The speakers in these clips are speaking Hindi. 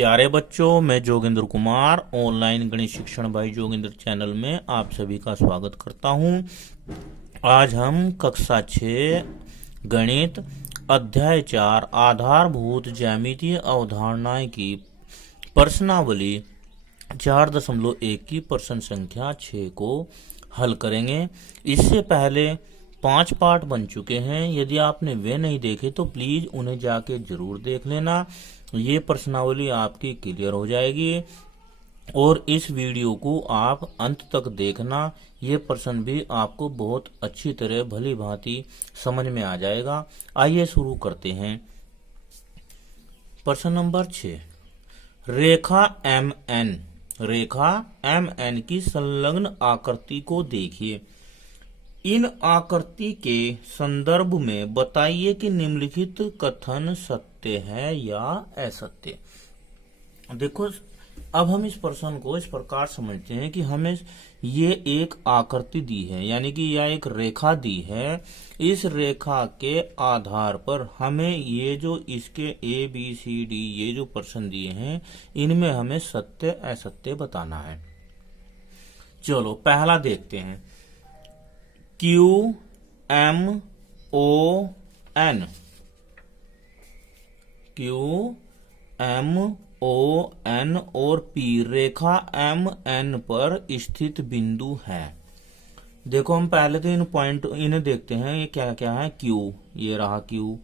प्यारे बच्चों, मैं जोगिंद्र कुमार ऑनलाइन गणित शिक्षण भाई जोगिंद्र चैनल में आप सभी का स्वागत करता हूं। आज हम कक्षा 6 गणित अध्याय 4 आधारभूत ज्यामितीय अवधारणाएं की प्रश्नावली 4.1 की प्रश्न संख्या 6 को हल करेंगे। इससे पहले 5 पार्ट बन चुके हैं। यदि आपने वे नहीं देखे तो प्लीज उन्हें जाके जरूर देख लेना। ये प्रश्नावली आपकी क्लियर हो जाएगी और इस वीडियो को आप अंत तक देखना। ये प्रश्न भी आपको बहुत अच्छी तरह भली भांति समझ में आ जाएगा। आइए शुरू करते हैं। प्रश्न नंबर 6, रेखा MN की संलग्न आकृति को देखिए। इन आकृति के संदर्भ में बताइए कि निम्नलिखित कथन सत्य है या असत्य। देखो, अब हम इस प्रश्न को इस प्रकार समझते हैं कि हमें ये एक आकृति दी है, यानी कि यह एक रेखा दी है। इस रेखा के आधार पर हमें ये जो इसके ABCD ये जो प्रश्न दिए हैं, इनमें हमें सत्य असत्य बताना है। चलो पहला देखते हैं। QMON और P रेखा MN पर स्थित बिंदु है। देखो, हम पहले तो इन पॉइंट इन्हें देखते हैं। ये क्या क्या है? Q, ये रहा Q,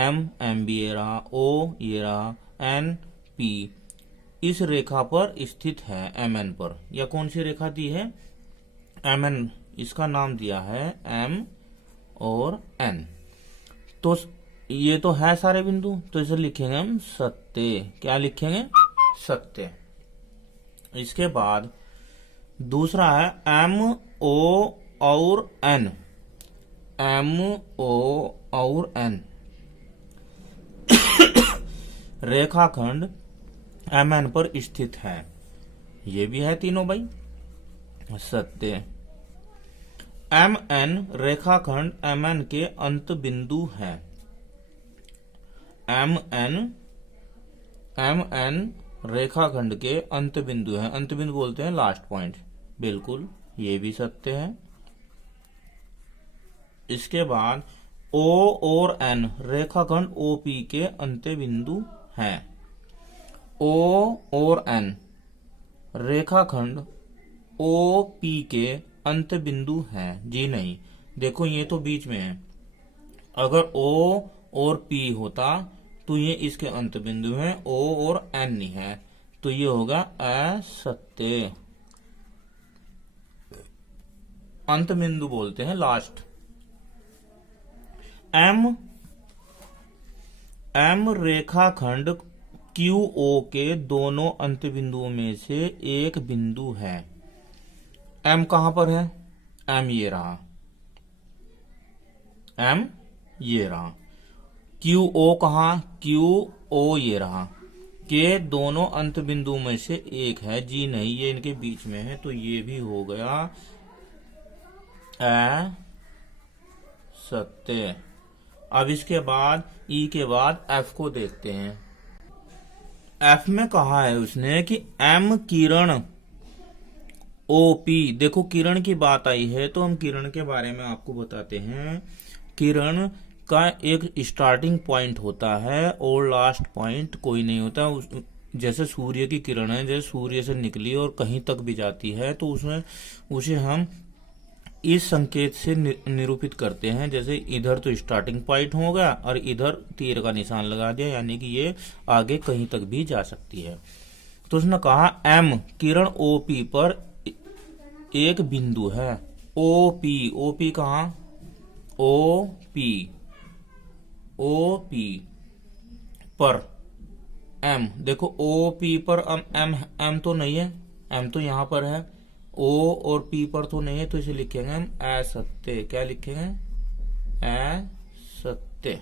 M भी ये रहा, O ये रहा, N P इस रेखा पर स्थित है MN पर। या कौन सी रेखा दी है? MN, इसका नाम दिया है M और N। तो ये तो है सारे बिंदु, तो इसे लिखेंगे हम सत्य। क्या लिखेंगे? सत्य। इसके बाद दूसरा है MO और N। MO और N रेखाखंड MN पर स्थित है। ये भी है तीनों भाई सत्य। MN रेखाखंड MN के अंत बिंदु है। MN रेखाखंड के अंत बिंदु है। अंत बिंदु बोलते हैं लास्ट पॉइंट। बिल्कुल, ये भी सत्य है। इसके बाद O और N रेखाखंड OP के अंत बिंदु हैं। O और N रेखाखंड OP के अंत बिंदु है। जी नहीं, देखो ये तो बीच में है। अगर O और P होता तो ये इसके अंत बिंदु हैं। O और N नहीं है, तो ये होगा असत्य। अंत बिंदु बोलते हैं लास्ट। M रेखाखंड QO के दोनों अंत बिंदुओं में से एक बिंदु है। M कहां पर है? M ये रहा, M ये रहा। QO कहां? QO ये रहा। के दोनों अंत बिंदुओं में से एक है। जी नहीं, ये इनके बीच में है, तो ये भी हो गया असत्य। अब इसके बाद E के बाद F को देखते हैं। F में कहा है उसने कि M किरण OP। देखो, किरण की बात आई है तो हम किरण के बारे में आपको बताते हैं। किरण का एक स्टार्टिंग पॉइंट होता है और लास्ट पॉइंट कोई नहीं होता। जैसे सूर्य की किरण है, जैसे सूर्य से निकली और कहीं तक भी जाती है तो उसमें उसे हम इस संकेत से निरूपित करते हैं। जैसे इधर तो स्टार्टिंग पॉइंट होगा और इधर तीर का निशान लगा दिया, यानी कि ये आगे कहीं तक भी जा सकती है। तो उसने कहा M किरण OP पर एक बिंदु है। OP कहां? OP पर M। देखो, OP पर M तो नहीं है, M तो यहां पर है। O और P पर तो नहीं है, तो इसे लिखेंगे हम असत्य। क्या लिखेंगे? असत्य।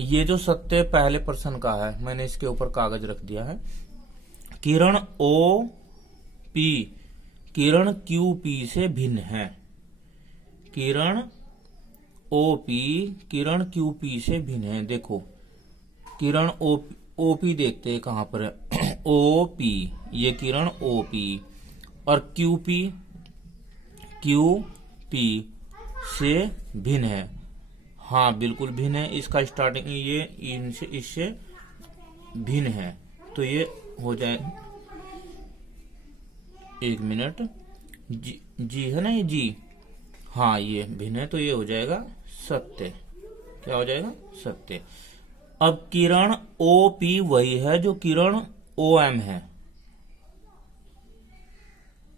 ये जो सत्य पहले प्रश्न का है, मैंने इसके ऊपर कागज रख दिया है। किरण OP किरण QP से भिन्न है। किरण OP किरण QP से भिन्न है। देखो, किरण ओपी देखते हैं कहां पर है। ओपी, ये किरण ओपी, और क्यूपी, क्यूपी से भिन्न है। हाँ बिल्कुल भिन्न है, इसका स्टार्टिंग ये इनसे इससे भिन्न है, तो ये हो जाए, एक मिनट, जी है ना, ये जी, हाँ ये भिन्न है, तो ये हो जाएगा सत्य। क्या हो जाएगा? सत्य। अब किरण ओपी वही है जो किरण ओएम है।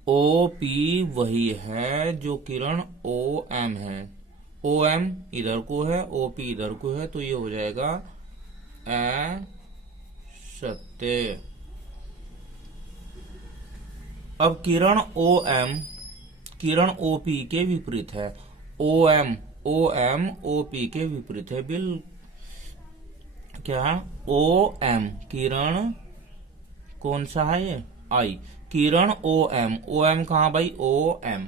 ओपी वही है जो किरण ओएम है। ओएम इधर को है, ओपी इधर को है, तो ये हो जाएगा असत्य। अब किरण ओएम किरण ओपी के विपरीत है। ओएम ओएम ओपी के विपरीत है। क्या? ओएम किरण कौन सा है ये? आई। किरण ओएम, ओएम कहा भाई? ओएम।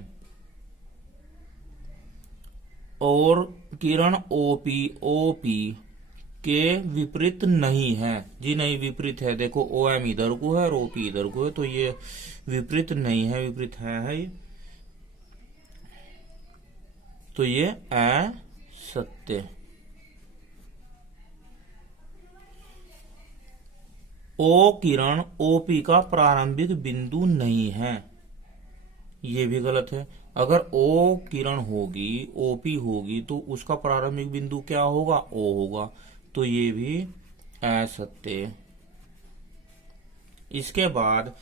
और किरण ओपी, ओपी के विपरीत नहीं है। जी नहीं, विपरीत है। देखो ओएम इधर को है और ओपी इधर को है, तो ये विपरीत नहीं है, विपरीत है। तो ये असत्य। ओ किरण ओपी का प्रारंभिक बिंदु नहीं है, ये भी गलत है। अगर ओ किरण होगी, ओपी होगी, तो उसका प्रारंभिक बिंदु क्या होगा? ओ होगा, तो ये भी असत्य। इसके बाद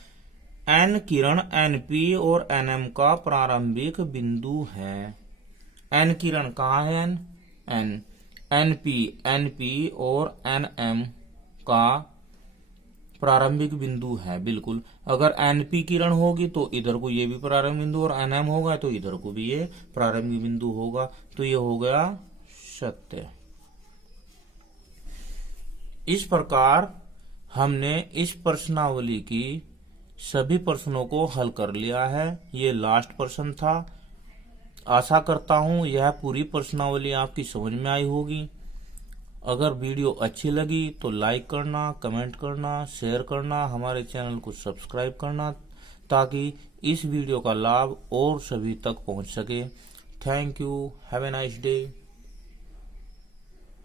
एन किरण एनपी और एनएम का प्रारंभिक बिंदु है। एन किरण कहाँ है? एन एनपी और एनएम का प्रारंभिक बिंदु है, बिल्कुल। अगर एनपी किरण होगी तो इधर को ये भी प्रारंभिक बिंदु, और एनएम होगा तो इधर को भी ये प्रारंभिक बिंदु होगा, तो ये हो गया सत्य। इस प्रकार हमने इस प्रश्नावली की सभी प्रश्नों को हल कर लिया है। ये लास्ट प्रश्न था। आशा करता हूं यह पूरी प्रश्नावली आपकी समझ में आई होगी। अगर वीडियो अच्छी लगी तो लाइक करना, कमेंट करना, शेयर करना, हमारे चैनल को सब्सक्राइब करना, ताकि इस वीडियो का लाभ और सभी तक पहुंच सके। Thank you. Have a nice day.